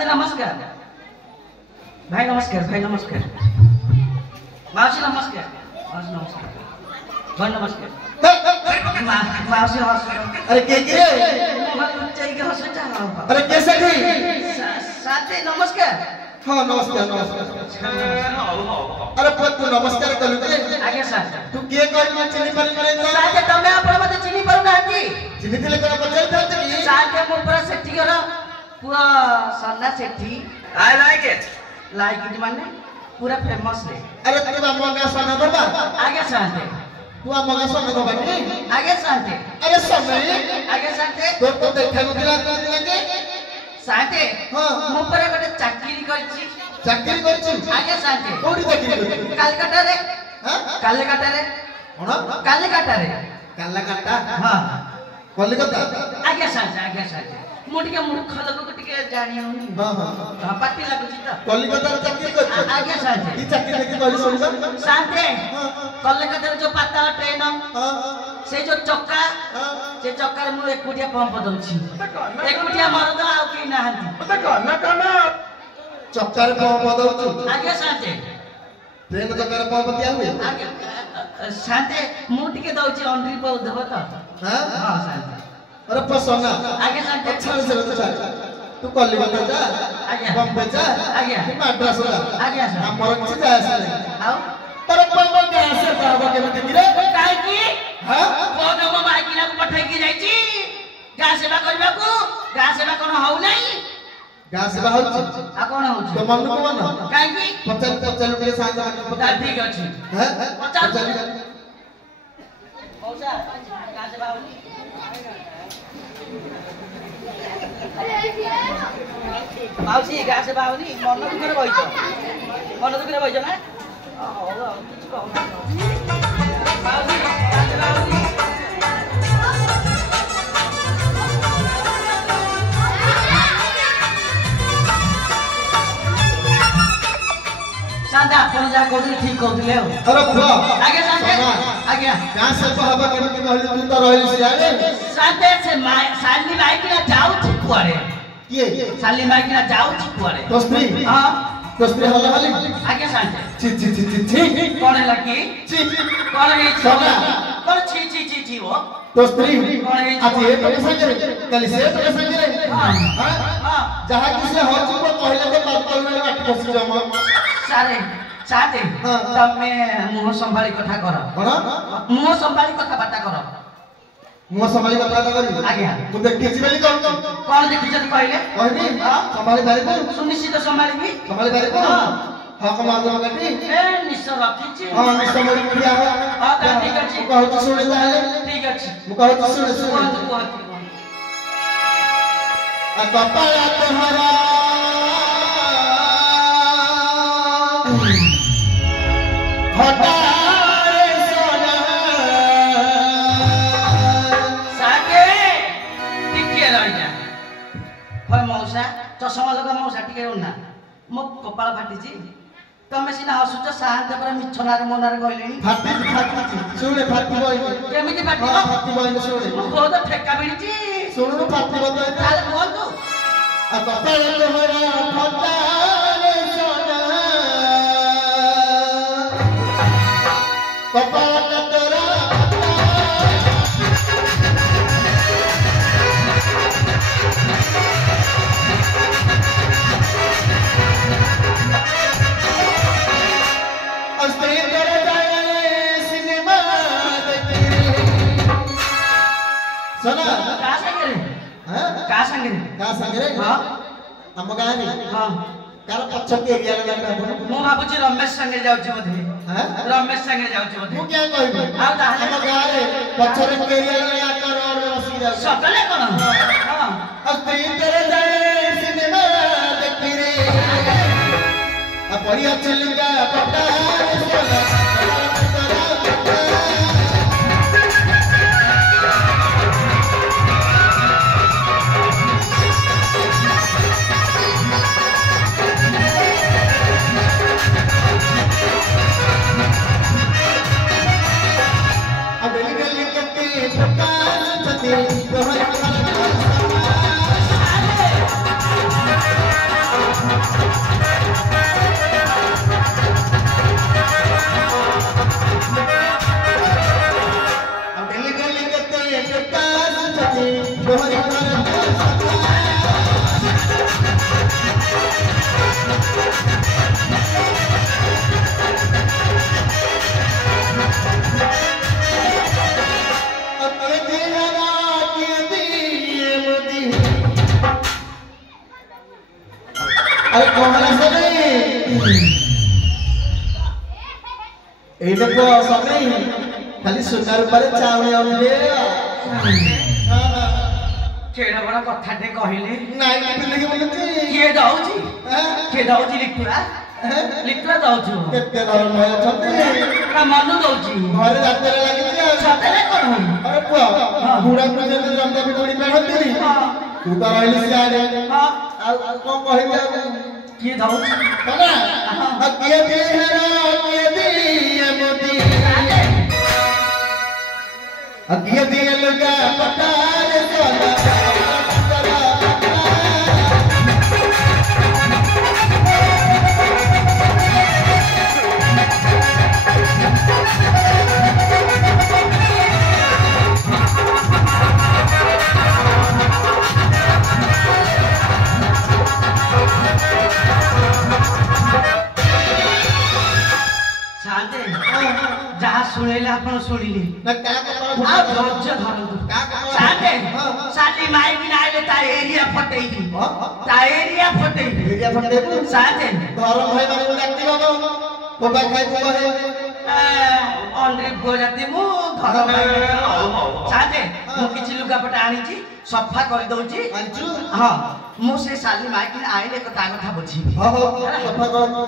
सादे नमस्कार भाई नमस्कार मावशी नमस्कार भाई नमस्कार मावशी अरे के अरे कैसे सादे नमस्कार हाँ नमस्कार अरे तू नमस्कार करू आगे सादे तू के कहली चिनी पर सादे तमे आपण मते चिनी पर नाती चिनी दिले कोन पचल थाते की सादे मो पूरा सेठी कर पूरा सन्ना सेठी I like it माने पूरा फेमस है अरे तू मगा सोना बाबा आगे सादे तू मगा सोना बाबा की आगे सादे अरे समय आगे सादे तो देखा को दिला के सादे हां मो पर गटे चाकरी करछि आगे सादे कोडी चाकरी करछि कलकत्ता रे हां कलकत्ता रे कोन कलकत्ता हां कलकत्ता आगे सादे मोटिके मूर्ख लोक को टिके जानियो हां पार्टी लागुची त कलकत्ता चाकरी करछि आगे सादे की चाकरी देखि कहली सुनिबा सादे कलकत्ता जो पाताल ट्रेन हां से जो चक्का से चक्का रे मु एकुटिया पंप दउची एकुटिया मरद आउ की नाहंती चक्कर पंप दउछु आगे सादे ट्रेन चक्कर पंप दिया हुए आगे सादे मु टिके दउची अंड्री पौ देब त हां हां सादे अरे पसना आगे सादे छाड़ से तू कलकत्ता जा आगे बम्बई जा आगे तू मद्रास जा आगे सादे हमर किछ जा आसे आउ पर पंप जा आसे बाबा के मत गिरे काहे की हां कोन मो माइकिना को पठै की जाईची गा सेवा करबा को गा सेवा कोन हौ नै गा सेवा होछि आ कोन होछि तो मन को मन काहे की पचल के साथ पता ठीक अछि हैं पचल मौसा गा सेवा होछि माउसी गा सेवा होछि मन दुखरे बइछ ना हो किछ कहू माउसी गा सेवा होछि सादा अपन जा कोथि ठीक कहथिले हो अरे बुआ आगे सादे आगे गा से बाबा के मत कहली तू तो रहली सियारे सादे से साली माइकिना जाऊ छी कुआरे के साली माइकिना जाऊ छी कुआरे तस्त्री हां तस्त्री हल्ला वाली आगे सादे ची कौन है लकी ची कौन है सोना कौन छी वो तस्त्री आज ये तो संगे कल से तो संगे हां हां जहां किसे हो चुको पहले तो बात करने में अटक बस जमा सारे साथे तमे मुंह संभाली कथा कर कोन मुंह संभाली कथा बाता कर मुंह संभाली कथा करी आज्ञा तू देखि छी बेली कोन कोन देखि जति कहले कहबी संभाली बारे को सुनिश्चित संभाली संभाली बारे को हां कमा दो गटी ए निश्चय रखिछि हां निश्चय मोरी बुढ़िया हो हां ठीक अछि कहू सुने ताले ठीक अछि कहू सुने आ कपाला तोहरा हटारे सोना साके टिके रहि जा होय मौसा चश्मा लगा मौसा टिके ना मो कपाल फाटिछि तमे सिना हसुच शांत पर मिछनार मोनार कहलेनी फाटी सुने फाटी बई केमिति फाटिबो फाटी बई सुने मो बहुत ठेका बिड़िछि सुनु फाटी बई ताले बोल तू आ कपाल तोहरा हटारे सोना कपाल तोरा अस्त्री तेरे जाए सिनेमा देखी सुना का संगे रे हां का संगे रे का संगे हां हम गानी हां कार पछक के एरिया लगा मो भाबुची रमेश संगे जाउची बोधे हां रमेश संगे जाउची बोधे तू क्या कहबी आ ताले हम गारे पछरे के एरिया लगा कर और रसी जा सकले कोन हां अस्त्री तेरे जाए सिनेमा देखी रे आ बढ़िया चलेगा पटा अरे कौन है सभी एटा को सभी खाली सुनार पर चावल आउले केड़ा बड़ा कथाटे कहले नाइ पिले के बोलते के दउची लिखला दउछु केते दर नय छते ना मनु दउची घर जात्रा लागि सतरे कोन अरे पुआ बुढ़ा पुजे जमदा बिटोड़ी पहनती तू तो रहली सियारे हां आ को कहिबे के दउची कना के दिहरा के दिए मोती अगिए दिए लगा पटार सदा जहाँ सुनेले आपण सुनिले ना का आ धोज्य धरନ୍ତୁ साथे साली माई बिना आइले ता एरिया फटेइली ता एरिया फटेइली एरिया फटे साथे घर भाई बाबू डाक्टी बाबू कोबा खाई को है ऑनरी गोजाती मु घर साथे मु किछि लुगापटा आनिछि सफा कर दउछि आंचू हां मु से साली माई बिना आइले कथा कथा बुझी हो सफा कर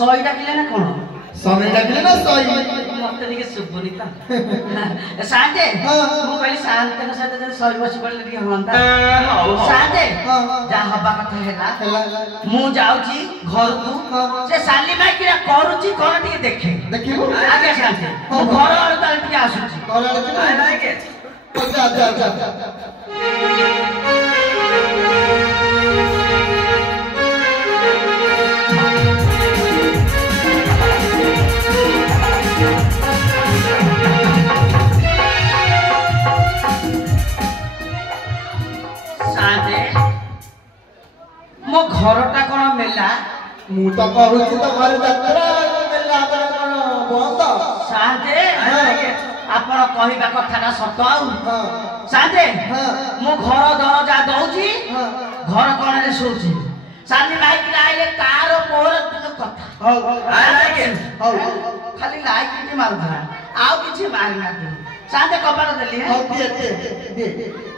सही डाकिले ना कोन सही डाकिले ना सही मते दिके सुबुनी त साथे मु कहली शांत के साथे जन सही बसी पड़ले दिके हंता साथे जा हबा कथा हेला मु जाउची घर को से साली माई किरा करूची कोन दिके देखे देखिबो आगे साथे मु घर और ताल दिके आसुची घर आले के जा जा जा मो घरटा कोन मेला मु त कहूची त घर यात्रा मेला पर कोन बंद साथे आपण कहिबा कथाटा सत आउ साथे मो घर दरजा दउची घर कोनले सोची साली लाइक आइले तारो मोर कथा खाली लाइक टी मारुथरा आउ किछि मारिना तू साथे कपाळ देली दे दे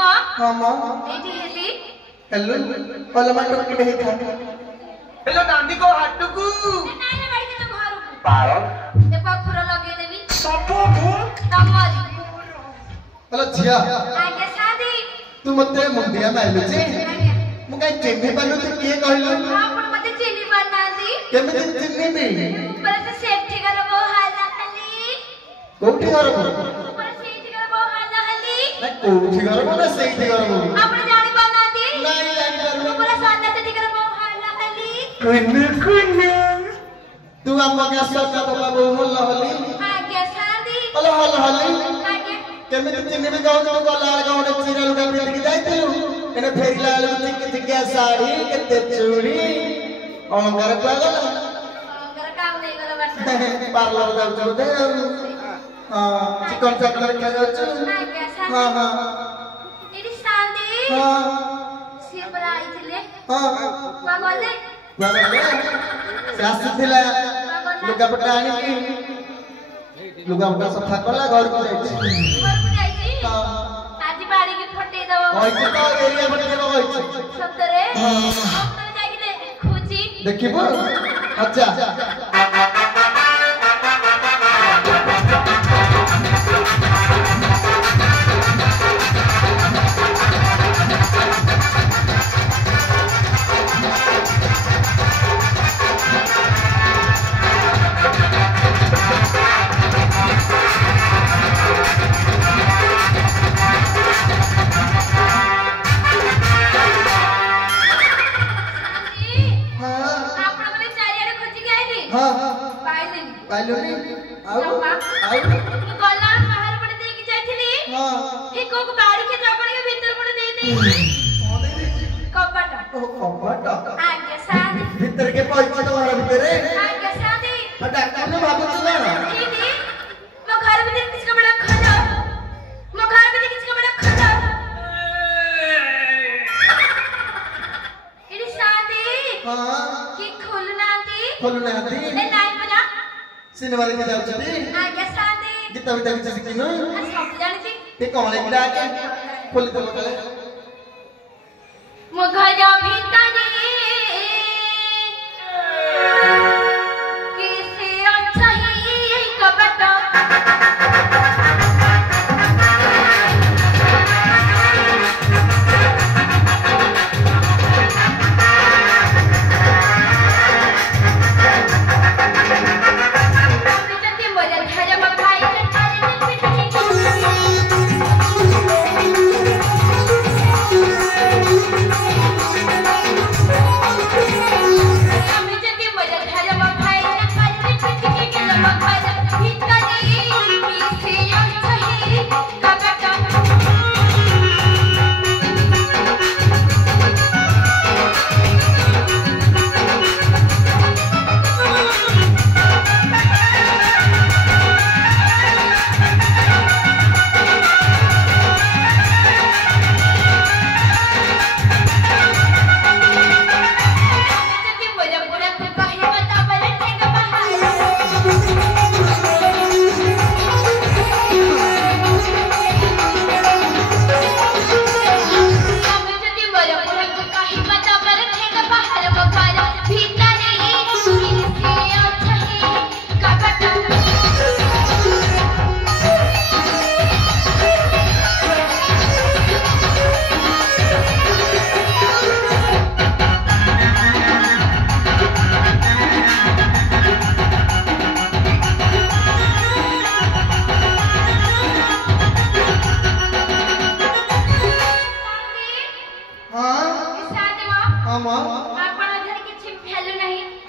मां हां मां एटी हेली हेलो पहले मैं टोकी में था हेलो नानी को हाटुकू नाई ना भाई तो घर को पारो ते पाखुर लगे देवी सब भू तमरी हेलो जिया आगे शादी तू मते मुंडिया मारलु जे मु काई चिन्ह पानु तू के कहलु आपण मते चिनी बनांदी केमिति चिन्हिबी ऊपर से सेफ्टी कर वो हाला खाली कोठी घर को ऊपर से सेफ्टी कर वो हाला खाली ना कोठी घर को ना सेठी घर को आपण जानी बनांदी नहीं जानी पारु ऊपर सामने से दिकर वो हाला खाली कुन्ने तू हम के सत्ता बाबा बोल हली आगे शादी हेलो हल हली आगे केमिति चिन्हिबी गाँव तो गला गाँव ने चीरा लुगा पिट के जाइतलु एने फेरिला लु चिक साड़ी केते चूड़ी अंगर पागल घर काम नहीं कर बस पार्लर जाऊ दे हां चिकन चॉकलेट खा जाऊ आगे शादी हां हां एटी शादी हां सिपरा आइथिले हां वा गले बाबा सास थिला लुगा पटा आनी की लुगा पटा सफा कला घर को जाई घर को जाईती हां आज बाड़ी के फटे दवा होइछ तो एरिया पट देबो होइछ सतरे हां हम तो जाई के खोजी देखिबो अच्छा हां आपण मने चारियाडे खोजी के आइली हां हां पाइली पाइलुनी आउ गला बाहर पड़े दे के जाइथिली हां ए को बाड़ी के जपड़ के भीतर पड़े दे दे कपट कपट आगे शादी भीतर के पैसा तो घर भीतर आगे शादी डॉक्टर ने बाबू चला दीदी वो घर में किसका बड़ा खजा वो घर में किसका बड़ा खजा इडी शादी हां की खुलना दी खोलना दी ले नाई बना सिनेमा देखे जाउछती आगे शादी गीता गीता किछ सिकिनु सब जानती ते कमले गिरा के खोल दे तले मो घर भीतर किसे अच्छा ही कपट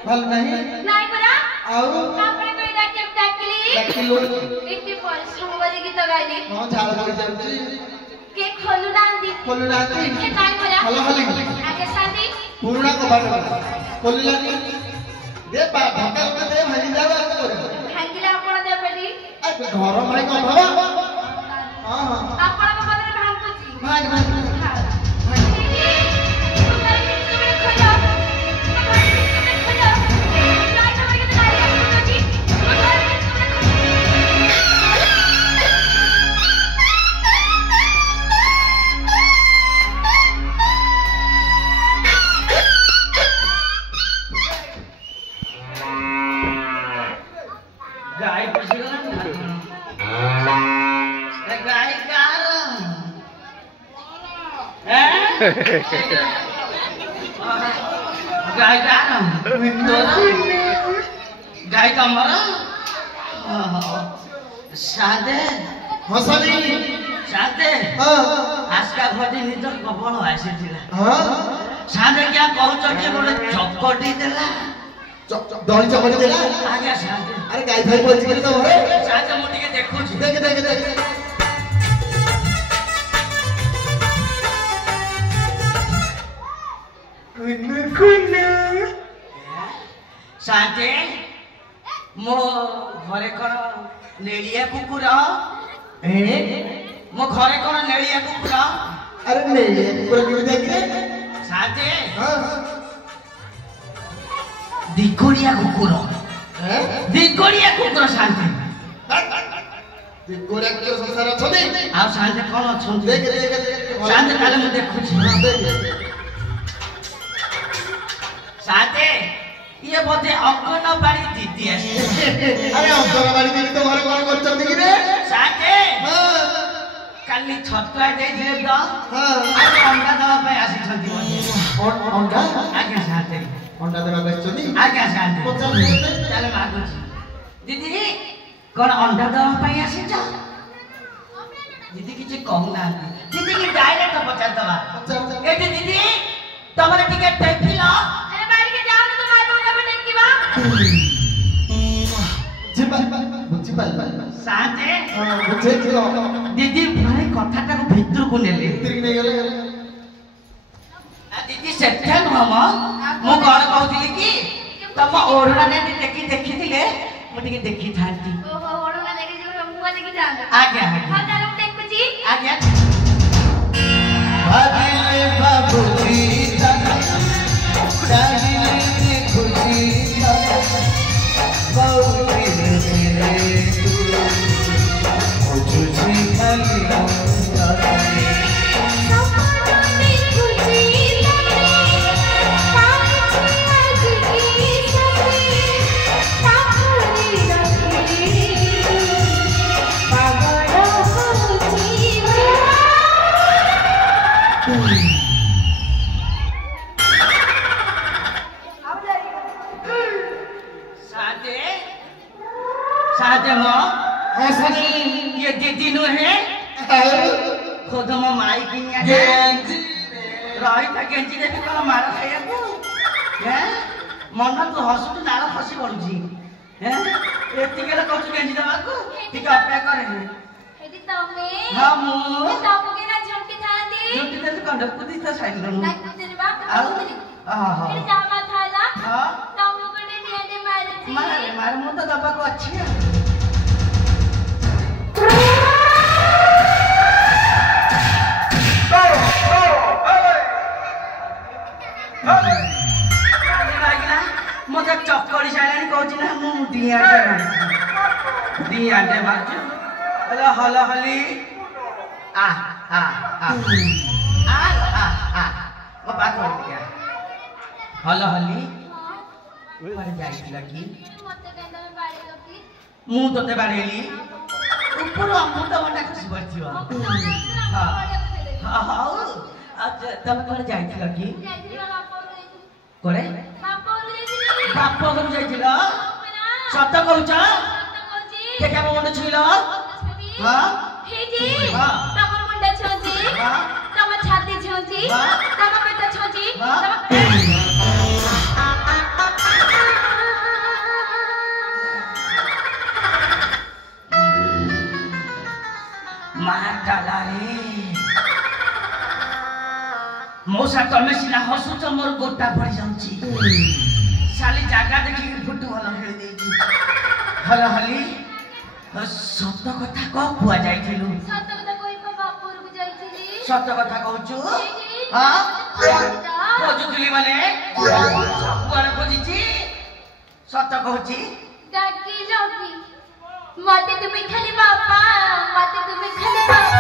भल नहीं नहीं परा आउ आपने कोई डाके डाकली डाकिलो इतनी परिश्रम वाली की तगाली हां झाड़ पड़ जाउची के खोलू डांदी खोलू नाती के नहीं परा हलो हली आगे शादी पुराना को बार खोलू लानी दे बा ढका के दे भली जावा कर भांगिला आपण दे बेटी आ घर भाई को बाबा हां हां आपण को बदले भांगुची भाई भाई गाय गाय तमर सादे हसनी सादे हां आजका भोजी निज प्रबल आसीथिला हां सादे क्या कहउछ कि बोले चकटी देला दही चकटी देला आज्ञा सादे अरे गाय भाई बोलछि कि तो घरे सादे मु टिके देखुछि देख देख देख सादे मो घरे कोन नेलिया कुकुर मो घरे कोन नेलिया कुकुर अरे नहीं पूरा क्यों देख रे सादे हां दिकोड़िया कुकुर हैं दिकोड़िया कुकुर सादे गोरे के संसार छदे आ सादे कोन अछन देख देख सादे काले मु देखुछि देख सादे ये बोधे अकन बाड़ी दीदी आसे अरे अंतरवाड़ी दीदी तो घरे कोन करछन कि रे सादे हां काली छतुआ दे दिले द हां आज अंडा दवा पे आसी छथि अंडा आज्ञा सादे अंडा देवा गछछनी आज्ञा सादे पचास चले मागुछि दीदी कोन अंडा दवा पे आसी छ दीदी किछि कहू ना दीदी की डायरेक्ट पचास दवा ए दीदी तमरे टिकट देखिलो अरे बाड़ी के जाओ ना तुम्हारे रोना में नहीं बा बुझी पाल सादे बुझे छिलो दीदी भाई कथाटा को भीतर को नेले तिरक नहीं गेले दीदी सेठा हम मु घर कहउतिली कि तम ओढ़ना ने देखि देखिथिले मु टिके देखि थांती ओहो ओडोना देखि जो मुआ देखि जान आज्ञा हां आज्ञा चलो देखुची आज्ञा भागिले बाबूजी चाहिए खुशी बाबूजी रे तू खुशी खाली सपने खुशी लगे पाछ आज की सभी साखरी रखी पागल होची सादे सादे मो हसनी ये दीदी नु है खुद मो माई किनिया गेंजी रही था गेंजी देवी कोन मार खाया को हैं मन तू हसु तू नाल खसी पड़ुची हैं एति गेला कहू गेंजी देबा को ठीक अपेक्षा करे हेदी तमे हां मु तमे के ना झुमके थांदी झुटी दे कंड कुदी त साइड नु ना कुदी बा हां हां फिर जामा थाला हां तमे को ने निया मारे मारे मारे मु तो दबा को अच्छी है मत चक्कर साइलानी कहछि ना मु दियाटे मारछु हेलो हलो हली आ आ आ आ आ ओ बात हो गया हलो हली पर जाइथिला कि मते केंदा में बाड़ी लोकी मु तते बाड़ेली ऊपर अमृत बटा खुशी बरथियो हां हां हां अच्छा तमे कोन जाइथिला कि कोरे बाप घर जाइथिला सत कहउछ के के मुंड छिलो हां हेजी हां तमर मुंडा छोजी हां तमर छाती छोजी हां तमर पेट छोजी हां मार डाला रे मौसा तमे सिना हसुच मोर गोटा पड़ी जाउची साली जागा देखि फुटू हल खेली देची हल हली सत कथा क कुआ जाइथिलु सत কথা কই বাপুর কো যাইছিলি सत कथा कहउछु हां खोजुली माने सब खोजिची सत कहउची ডাকি লোকি মতে তুমি খালি বাবা মতে তুমি খালি বাবা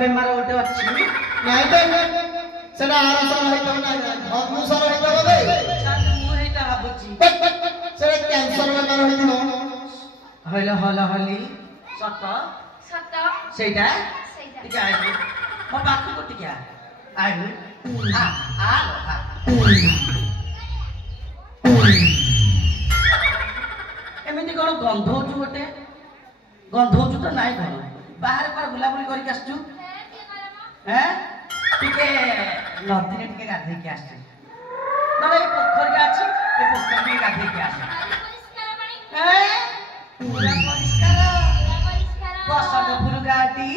ବେମାର ଗୋଟେ ଅଛି ନାଇଁ ତ ସେଟା ଆରସର ହେଇଥିବ ନାଇଁ ଧନୁସର ହେଇଥିବ ବୋଧେ ମୁଁ ହେଇଟା ଭାବୁଛି ସେଟା କ୍ୟାନ୍ସର ବେମାର ହେଇଥିବ ହଇଲ ହଲ ହଲି ସତ ସତ ସେଇଟା ସେଇଟା ଟିକେ ଆଇଲୁ ମୋ ପାଖକୁ ଟିକେ ଆଇଲୁ ଏମିତି କଣ ଗନ୍ଧଉଛୁ ଗୋଟେ ଗନ୍ଧଉଛୁ ତ ନାଇଁ କଣ ବାହାରେ କୁଆଡେ ବୁଲାବୁଲି କରିକି ଆସିଛୁ ଟିକେ ନଦୀରେ ଟିକେ ଗାଧେଇକି ଆସିଛୁ ନହେଲେ ଏ ପୋଖରୀଟା ଅଛି ଏ ପୋଖରୀ ଟିକେ ଗାଧେଇକି ଆସ ପୁରା ପରିଷ୍କାର ବସନ୍ତ ଫୁଲ ଗାଟି